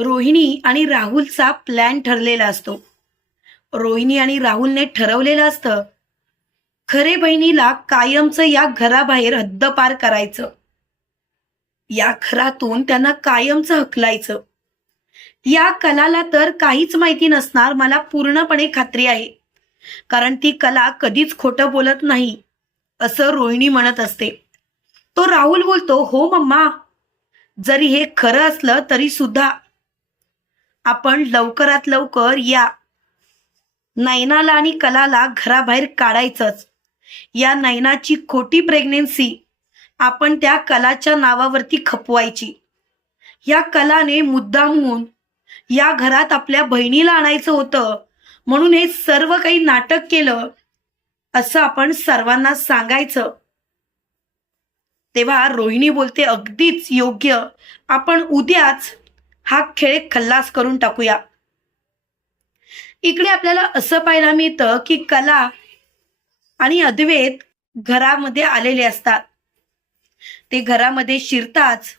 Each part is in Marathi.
रोहिणी आणि राहुलचा प्लॅन ठरलेला असतो. रोहिणी आणि राहुलने ठरवलेलं असतं खरे बहिणीला कायमचं या घराबाहेर हद्दपार करायचं. या घरातून त्यांना कायमचं हकलायचं. या कलाला तर काहीच माहिती नसणार मला पूर्णपणे खात्री आहे. कारण ती कला कधीच खोटं बोलत नाही असं रोहिणी म्हणत असते. तो राहुल बोलतो हो मम्मा जरी हे खरं असलं तरी सुद्धा आपण लवकरात लवकर या नैनाला आणि कलाला घराबाहेर काढायचंच. या नैनाची खोटी प्रेग्नेन्सी आपण त्या कलाच्या नावावरती खपवायची. या कलाने मुद्दामहून या घरात आपल्या बहिणीला आणायचं होतं. म्हणून हे सर्व काही नाटक केलं असं आपण सर्वांना सांगायचं. तेव्हा रोहिणी बोलते अगदीच योग्य. आपण उद्याच हा खेळ खल्लास करून टाकूया. इकडे आपल्याला असं पाहायला मिळतं की कला आणि अद्वैत घरामध्ये आलेले असतात. ते घरामध्ये शिरताच.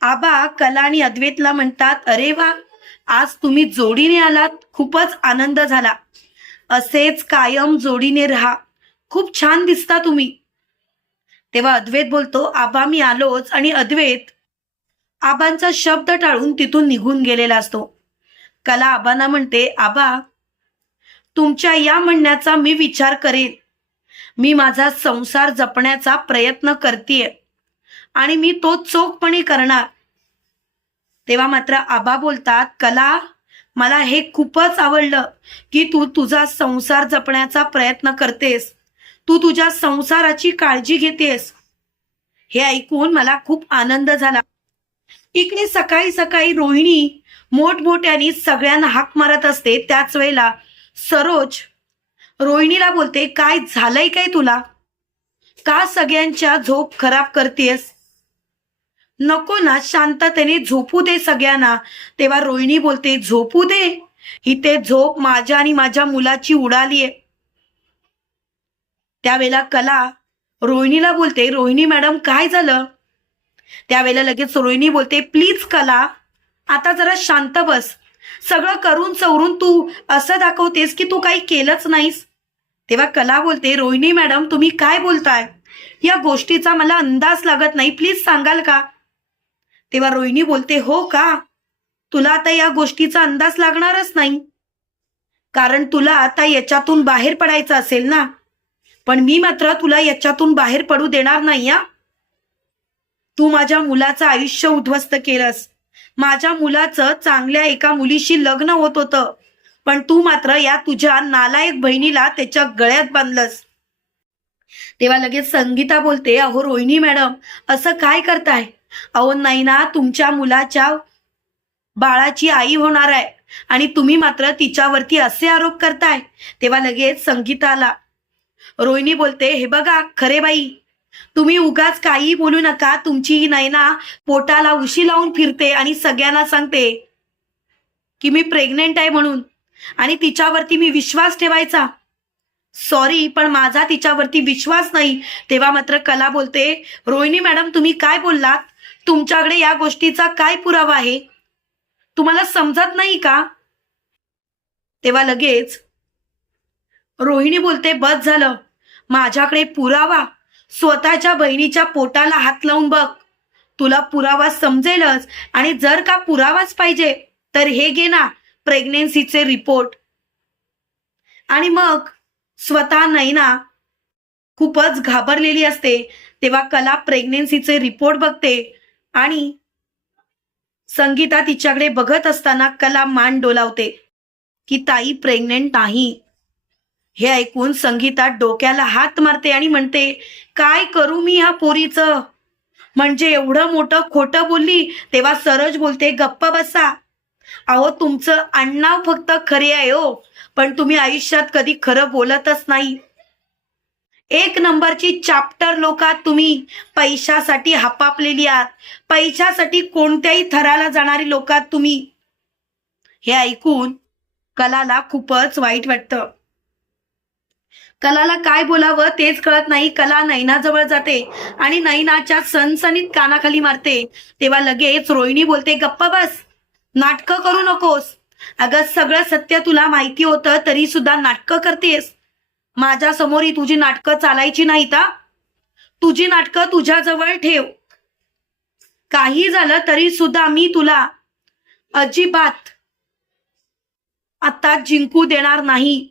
आबा कला आणि अद्वैतला म्हणतात अरे वा आज तुम्ही जोडीने आलात खूपच आनंद झाला. असेच कायम जोडीने राहा. खूप छान दिसता तुम्ही. तेव्हा अद्वैत बोलतो आबा मी आलोच आणि अद्वैत आबांचा शब्द टाळून तिथून निघून गेलेला असतो. कला आबांना म्हणते आबा तुमच्या या म्हणण्याचा मी विचार करेन. मी माझा संसार जपण्याचा प्रयत्न करतेय आणि मी तो चोखपणे करणार. तेव्हा मात्र आबा बोलतात कला मला हे खूपच आवडलं की तू तुझा संसार जपण्याचा प्रयत्न करतेस. तू तुझ्या संसाराची काळजी घेतेस. हे ऐकून मला खूप आनंद झाला. इकडे सकाळी सकाळी रोहिणी मोठमोठ्याने सगळ्यांना हाक मारत असते. त्याच वेळेला सरोज रोहिणीला बोलते काय झालंय काय तुला? का सगळ्यांच्या झोप खराब करतेस? नको ना शांततेने झोपू दे सगळ्यांना. तेव्हा रोहिणी बोलते झोपू दे. इथे झोप माझ्या आणि माझ्या मुलाची उडालीये. त्यावेळेला कला रोहिणीला बोलते रोहिणी मॅडम काय झालं? त्यावेळेला लगेच रोहिणी बोलते प्लीज कला आता जरा शांत बस. सगळं करून चवरून तू असं दाखवतेस की तू काही केलंच नाहीस. तेव्हा कला बोलते रोहिणी मॅडम तुम्ही काय बोलताय? या गोष्टीचा मला अंदाज लागत नाही प्लीज सांगाल का? तेव्हा रोहिणी बोलते हो का? तुला आता या गोष्टीचा अंदाज लागणारच नाही. कारण तुला आता याच्यातून बाहेर पडायचं असेल ना. पण मी मात्र तुला याच्यातून बाहेर पडू देणार नाही या तू माझ्या मुलाचं आयुष्य उद्ध्वस्त केलंस. माझ्या मुलाचं चांगल्या एका मुलीशी लग्न होत होतं. पण तू मात्र या तुझ्या नालायक बहिणीला त्याच्या गळ्यात बांधलंस. तेव्हा लगेच संगीता बोलते अहो रोहिणी मॅडम असं काय करताय? अहो नाही ना तुमच्या मुलाच्या बाळाची आई होणार आहे आणि तुम्ही मात्र तिच्यावरती असे आरोप करताय. तेव्हा लगेच संगीताला रोहिणी बोलते हे बघा खरे बाई तुम्ही उगाच काही बोलू नका तुमची ही नैना पोटाला उशी लावून फिरते आणि सगळ्यांना सांगते की मी प्रेग्नेंट आहे म्हणून आणि तिच्यावरती मी विश्वास ठेवायचा. सॉरी पण माझा तिच्यावरती विश्वास नाही. तेव्हा मात्र कला बोलते रोहिणी मॅडम तुम्ही काय बोललात? तुमच्याकडे या गोष्टीचा काय पुरावा आहे? तुम्हाला समजत नाही का? तेव्हा लगेच रोहिणी बोलते बस झालं. माझ्याकडे पुरावा. स्वतःच्या बहिणीच्या पोटाला हात लावून बघ. तुला पुरावा समजेलच आणि जर का पुरावाच पाहिजे तर हे घे ना प्रेग्नेन्सीचे रिपोर्ट. आणि मग स्वतः नैना खूपच घाबरलेली असते तेव्हा कला प्रेग्नेन्सीचे रिपोर्ट बघते आणि संगीता तिच्याकडे बघत असताना कला मान डोलावते की ताई प्रेग्नेंट नाही. हे ऐकून संगीता डोक्याला हात मारते आणि म्हणते काय करू मी ह्या पोरीचं? म्हणजे एवढं मोठं खोटं बोलली तेव्हा सरज बोलते गप्प बसा. अहो तुमचं अण्णाव फक्त खरे आहे हो पण तुम्ही आयुष्यात कधी खरं बोलतच नाही. एक नंबरची चाप्टर लोकात तुम्ही पैशासाठी हपापलेली आहात. पैशासाठी कोणत्याही थराला जाणारी लोकात तुम्ही. हे ऐकून कलाला खूपच वाईट वाटतं. कलाला काय बोलावं तेच कळत नाही. कला नैनाजवळ जाते आणि नैनाच्या सनसनीत कानाखाली मारते. तेव्हा लगेच रोहिणी बोलते गप्प बस नाटकं करू नकोस. अगं सगळं सत्य तुला माहिती होतं तरी सुद्धा नाटकं करतेस. माझ्यासमोर ही तुझी नाटकं चालायची नाहीत हा? तुझी नाटकं तुझ्याजवळ ठेव. काही झालं तरी सुद्धा मी तुला अजिबात आता जिंकू देणार नाही.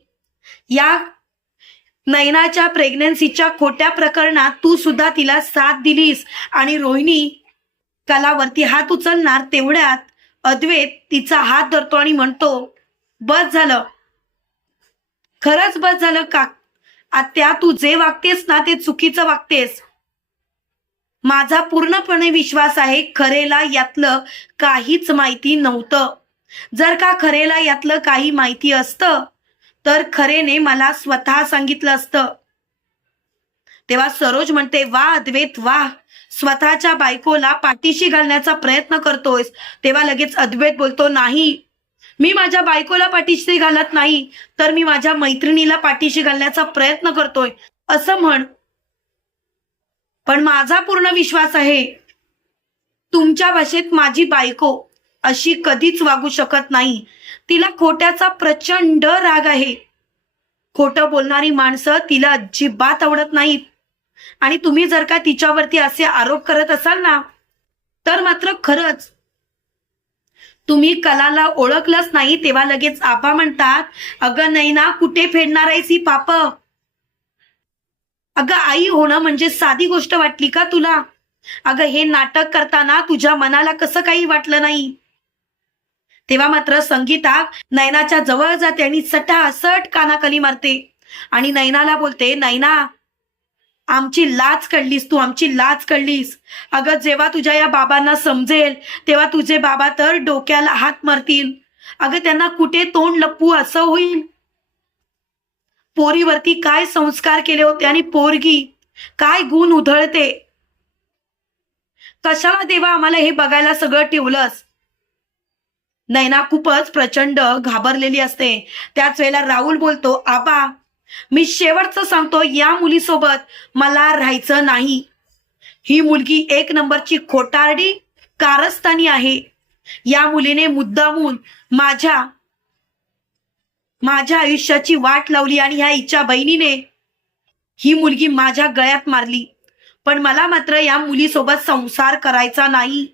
या नयनाच्या प्रेग्नन्सीच्या खोट्या प्रकरणात तू सुद्धा तिला साथ दिलीस. आणि रोहिणी कलावरती हात उचलणार तेवढ्यात अद्वैत तिचा हात धरतो आणि म्हणतो बस झालं. खरंच बस झालं का? आत्या तू जे वागतेस ना ते चुकीचं वागतेस. माझा पूर्णपणे विश्वास आहे खरेला यातलं काहीच माहिती नव्हतं. जर का खरेला यातलं काही माहिती असतं तर खरेने मला स्वतः सांगितलं असतं. तेव्हा सरोज म्हणते वा अद्वैत वा. स्वतःच्या बायकोला पाठीशी घालण्याचा प्रयत्न करतोयस. तेव्हा लगेच अद्वैत बोलतो नाही. मी माझ्या बायकोला पाठीशी घालत नाही तर मी माझ्या मैत्रिणीला पाठीशी घालण्याचा प्रयत्न करतोय. असं म्हण. पण माझा पूर्ण विश्वास आहे. तुमच्या भाषेत माझी बायको अशी कधीच वागू शकत नाही. तिला खोट्याचा प्रचंड राग आहे. खोटं बोलणारी माणसं तिला अजिबात आवडत नाहीत. आणि तुम्ही जर का तिच्यावरती असे आरोप करत असाल ना तर मात्र खरंच. तुम्ही कलाला ओळखलंच नाही तेव्हा लगेच आपा म्हणतात अगं नाही ना कुठे फेडणार आहेस ही पाप? अगं आई होणं म्हणजे साधी गोष्ट वाटली का तुला? अगं हे नाटक करताना तुझ्या मनाला कसं काही वाटलं नाही? तेव्हा मात्र संगीता नयनाच्या जवळ जाते आणि सटासट कानाखाली मारते. आणि नयनाला बोलते नयना आमची लाच काढलीस तू आमची लाच काढलीस अगं जेव्हा तुझ्या या बाबांना समजेल तेव्हा तुझे बाबा तर डोक्याला हात मारतील. अगं त्यांना कुठे तोंड लपवू असं होईल? पोरीवरती काय संस्कार केले होते आणि पोरगी? काय गुण उधळते? कशाला देवा आम्हाला हे बघायला सगळं ठेवलंस? नैना खूपच प्रचंड घाबरलेली असते. त्याच वेळेला राहुल बोलतो आबा मी शेवटचं सांगतो या मुलीसोबत मला राहायचं नाही. ही मुलगी एक नंबरची खोटारडी कारस्थानी आहे. या मुलीने मुद्दामून माझ्या माझ्या आयुष्याची वाट लावली आणि ह्या इच्छा बहिणीने ही मुलगी माझ्या गळ्यात मारली. पण मला मात्र या मुलीसोबत संसार करायचा नाही.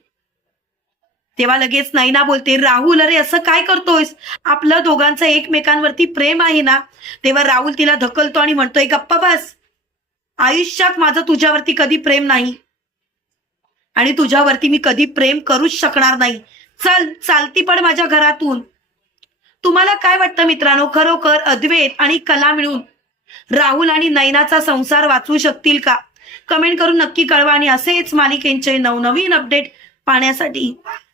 तेव्हा लगेच नैना बोलते राहुल अरे असं काय करतोयस? आपलं दोघांचं एकमेकांवरती प्रेम आहे ना. तेव्हा राहुल तिला धकलतो आणि म्हणतोय गप्पा बस. आयुष्यात माझं तुझ्यावरती कधी प्रेम नाही आणि तुझ्यावरती मी कधी प्रेम करूच शकणार नाही. चल चालती पण माझ्या घरातून. तुम्हाला काय वाटतं मित्रांनो? खरोखर अद्वैत आणि कला मिळून राहुल आणि नैनाचा संसार वाचवू शकतील का? कमेंट करून नक्की कळवा आणि असेच मालिकेंचे नवनवीन अपडेट पाहण्यासाठी.